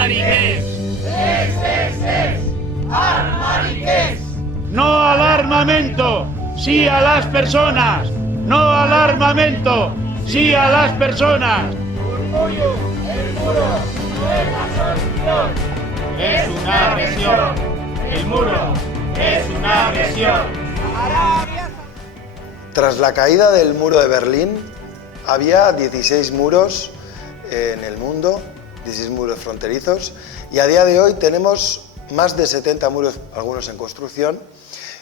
Armariqués. Armariqués. No al armamento, sí a las personas. No al armamento, sí a las personas. Orgullo, el muro no es la solución. Es una agresión. El muro es una agresión. Tras la caída del muro de Berlín, había 16 muros en el mundo, 16 muros fronterizos, y a día de hoy tenemos más de 70 muros, algunos en construcción,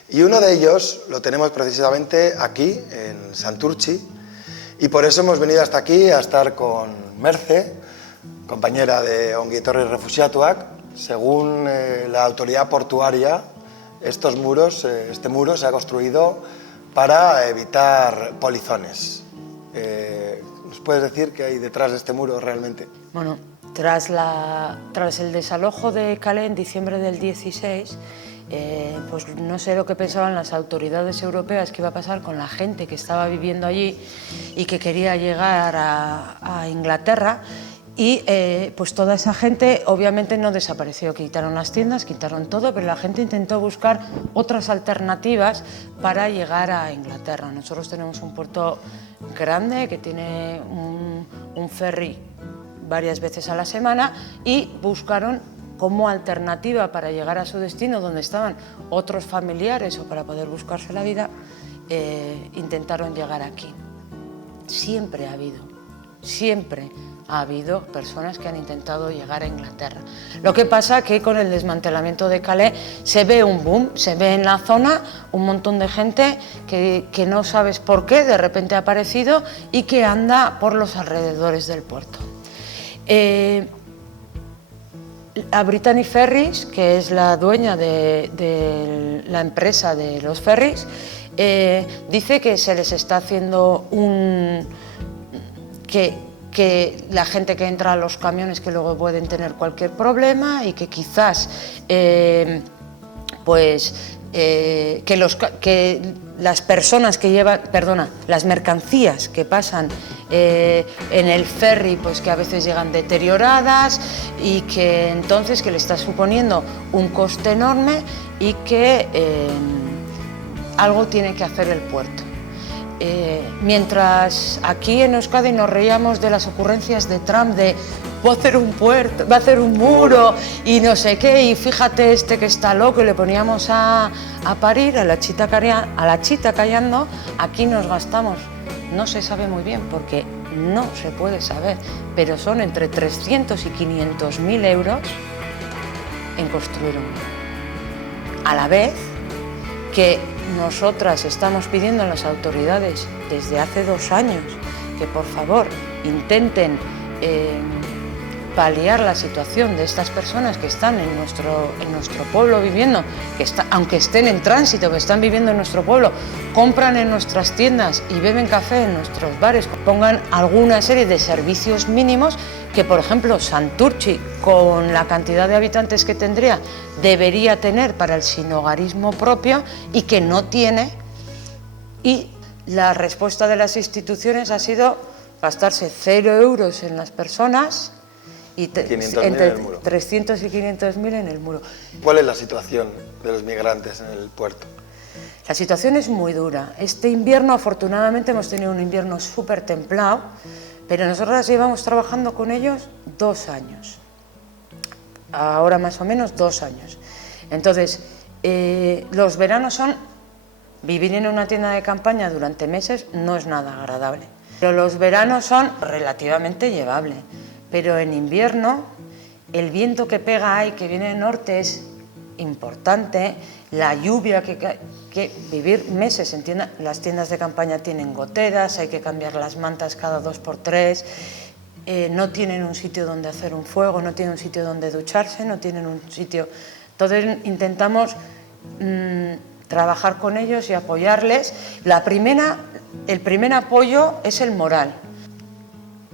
y uno de ellos lo tenemos precisamente aquí, en Santurtzi, y por eso hemos venido hasta aquí a estar con Merce, compañera de Ongi Etorri Refuxiatuak. Según la autoridad portuaria, este muro se ha construido para evitar polizones. ¿Nos puedes decir qué hay detrás de este muro realmente? Bueno, tras el desalojo de Calais en diciembre del 16, pues no sé lo que pensaban las autoridades europeas que iba a pasar con la gente que estaba viviendo allí y que quería llegar a Inglaterra. Y pues toda esa gente obviamente no desapareció, quitaron las tiendas, quitaron todo, pero la gente intentó buscar otras alternativas para llegar a Inglaterra. Nosotros tenemos un puerto grande que tiene un ferry varias veces a la semana y buscaron como alternativa para llegar a su destino, donde estaban otros familiares o para poder buscarse la vida, intentaron llegar aquí. Siempre ha habido personas que han intentado llegar a Inglaterra. Lo que pasa que con el desmantelamiento de Calais se ve un boom, se ve en la zona un montón de gente que no sabes por qué de repente ha aparecido y que anda por los alrededores del puerto. A Brittany Ferries, que es la dueña de la empresa de los ferries, dice que se les está haciendo que la gente que entra a los camiones que luego pueden tener cualquier problema y que quizás que las personas que llevan, las mercancías que pasan en el ferry, pues que a veces llegan deterioradas y que entonces que le está suponiendo un coste enorme y que algo tiene que hacer el puerto. Mientras aquí en Euskadi nos reíamos de las ocurrencias de Trump de va a hacer un puerto, va a hacer un muro y no sé qué, y fíjate este que está loco, y le poníamos a parir a la chita callando, aquí nos gastamos, no se sabe muy bien porque no se puede saber, pero son entre 300 y 500.000 euros en construir un muro. A la vez que nosotras estamos pidiendo a las autoridades desde hace 2 años que por favor intenten paliar la situación de estas personas que están en nuestro pueblo viviendo, aunque estén en tránsito, que están viviendo en nuestro pueblo, compran en nuestras tiendas y beben café en nuestros bares, pongan alguna serie de servicios mínimos que, por ejemplo, Santurtzi, con la cantidad de habitantes que tendría, debería tener para el sinhogarismo propio y que no tiene. Y la respuesta de las instituciones ha sido gastarse 0 euros en las personas y entre 300 y 500.000 en el muro. ¿Cuál es la situación de los migrantes en el puerto? La situación es muy dura. Este invierno, afortunadamente, hemos tenido un invierno súper templado, pero nosotros llevamos trabajando con ellos 2 años. Ahora más o menos 2 años. Entonces, los veranos son... Vivir en una tienda de campaña durante meses no es nada agradable. Pero los veranos son relativamente llevables. Pero en invierno, el viento que pega ahí, que viene del norte, es importante. La lluvia que vivir meses en las tiendas de campaña tienen goteras, hay que cambiar las mantas cada 2 por 3, no tienen un sitio donde hacer un fuego, no tienen un sitio donde ducharse, no tienen un sitio... Entonces intentamos trabajar con ellos y apoyarles. El primer apoyo es el moral.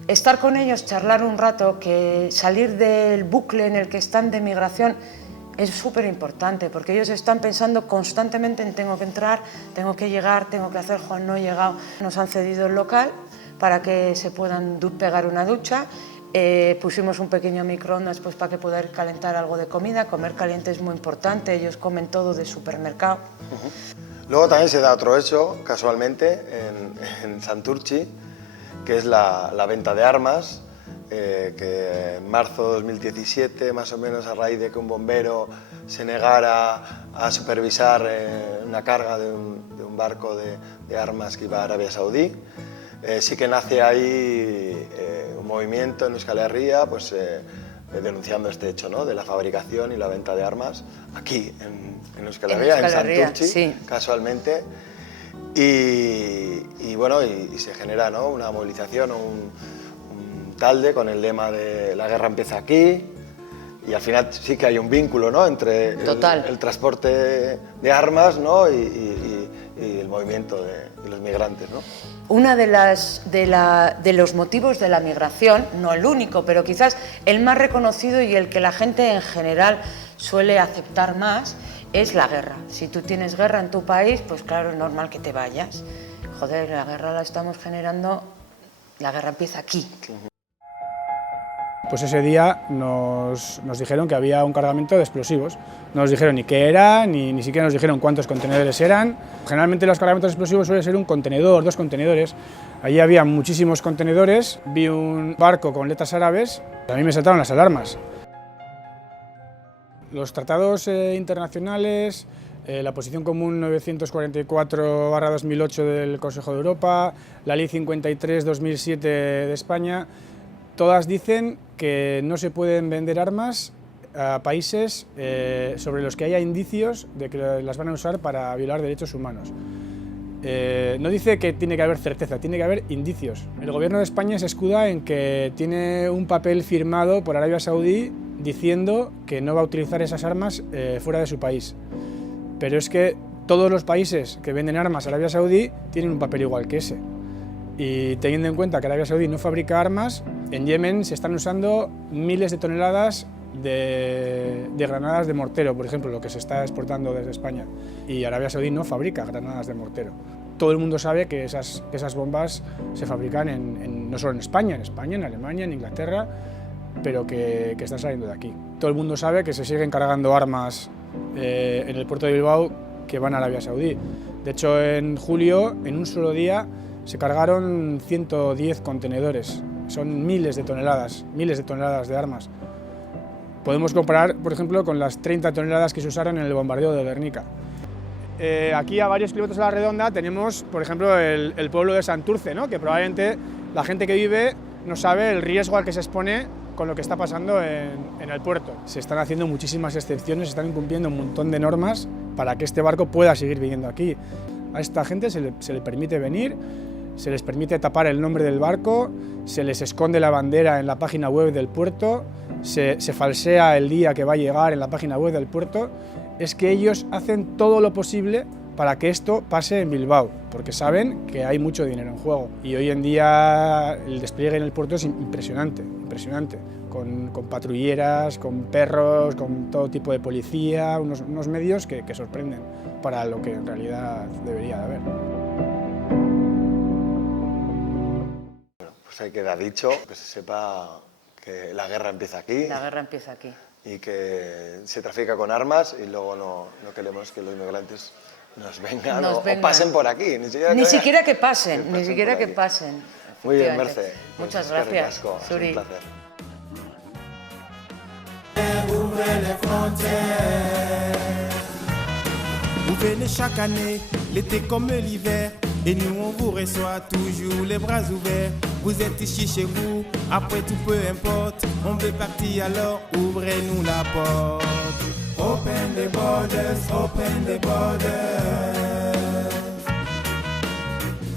Estar con ellos, charlar un rato, que salir del bucle en el que están de migración es súper importante, porque ellos están pensando constantemente en tengo que entrar, tengo que llegar, tengo que hacer, Juan no he llegado. Nos han cedido el local para que se puedan pegar una ducha Pusimos un pequeño microondas pues, para que poder calentar algo de comida. Comer caliente es muy importante, ellos comen todo de supermercado. Luego también se da otro hecho, casualmente, en Santurtzi, que es la venta de armas, que en marzo de 2017, más o menos a raíz de que un bombero se negara a supervisar una carga de un barco de armas que iba a Arabia Saudí, sí que nace ahí un movimiento en Euskal Herria, pues, denunciando este hecho, ¿no?, de la fabricación y la venta de armas aquí en Euskal Herria, en Santurtzi, sí, casualmente. Y bueno, y se genera, ¿no?, una movilización, un talde con el lema de la guerra empieza aquí, y al final sí que hay un vínculo, ¿no?, entre el transporte de armas, ¿no?, y el movimiento de los migrantes, ¿no? Una de los motivos de la migración, no el único, pero quizás el más reconocido y el que la gente en general suele aceptar más, es la guerra. Si tú tienes guerra en tu país, pues claro, es normal que te vayas. Joder, la guerra la estamos generando, la guerra empieza aquí. Pues ese día nos dijeron que había un cargamento de explosivos. No nos dijeron ni qué era, ni siquiera nos dijeron cuántos contenedores eran. Generalmente los cargamentos de explosivos suelen ser un contenedor, 2 contenedores. Allí había muchísimos contenedores, vi un barco con letras árabes, a mí me saltaron las alarmas. Los tratados internacionales, la Posición Común 944/2008 del Consejo de Europa, la Ley 53/2007 de España, todas dicen que no se pueden vender armas a países sobre los que haya indicios de que las van a usar para violar derechos humanos. No dice que tiene que haber certeza, tiene que haber indicios. El gobierno de España se escuda en que tiene un papel firmado por Arabia Saudí diciendo que no va a utilizar esas armas fuera de su país. Pero es que todos los países que venden armas a Arabia Saudí tienen un papel igual que ese. Y teniendo en cuenta que Arabia Saudí no fabrica armas, en Yemen se están usando miles de toneladas de granadas de mortero, por ejemplo, lo que se está exportando desde España. Y Arabia Saudí no fabrica granadas de mortero. Todo el mundo sabe que esas bombas se fabrican no solo en España, en Alemania, en Inglaterra, pero que están saliendo de aquí. Todo el mundo sabe que se siguen cargando armas en el puerto de Bilbao que van a Arabia Saudí. De hecho, en julio, en un solo día, se cargaron 110 contenedores. Son miles de toneladas de armas. Podemos comparar, por ejemplo, con las 30 toneladas que se usaron en el bombardeo de Guernica. Aquí a varios kilómetros a la redonda tenemos, por ejemplo, el pueblo de Santurce, ¿no?, que probablemente la gente que vive no sabe el riesgo al que se expone con lo que está pasando en el puerto. Se están haciendo muchísimas excepciones, se están incumpliendo un montón de normas para que este barco pueda seguir viniendo aquí. A esta gente se le permite venir, se les permite tapar el nombre del barco, se les esconde la bandera en la página web del puerto, se falsea el día que va a llegar en la página web del puerto. Es que ellos hacen todo lo posible para que esto pase en Bilbao, porque saben que hay mucho dinero en juego. Y hoy en día el despliegue en el puerto es impresionante, con patrulleras, con perros, con todo tipo de policía, unos medios que sorprenden para lo que en realidad debería de haber. Pues ahí queda dicho, que se sepa que la guerra empieza aquí. La guerra empieza aquí. Y que se trafica con armas y luego no queremos que los inmigrantes nos vengan o pasen por aquí. Ni siquiera que pasen. Muy bien, Merce. Muchas gracias, Suri. Un placer. Vous venez chaque année, l'été comme l'hiver, et nous on vous reçoit toujours les bras ouverts. Vous êtes ici chez vous, après tout peu importe, on veut partir alors ouvrez-nous la porte. Open the borders, open the borders.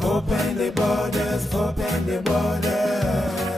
Open the borders, open the borders.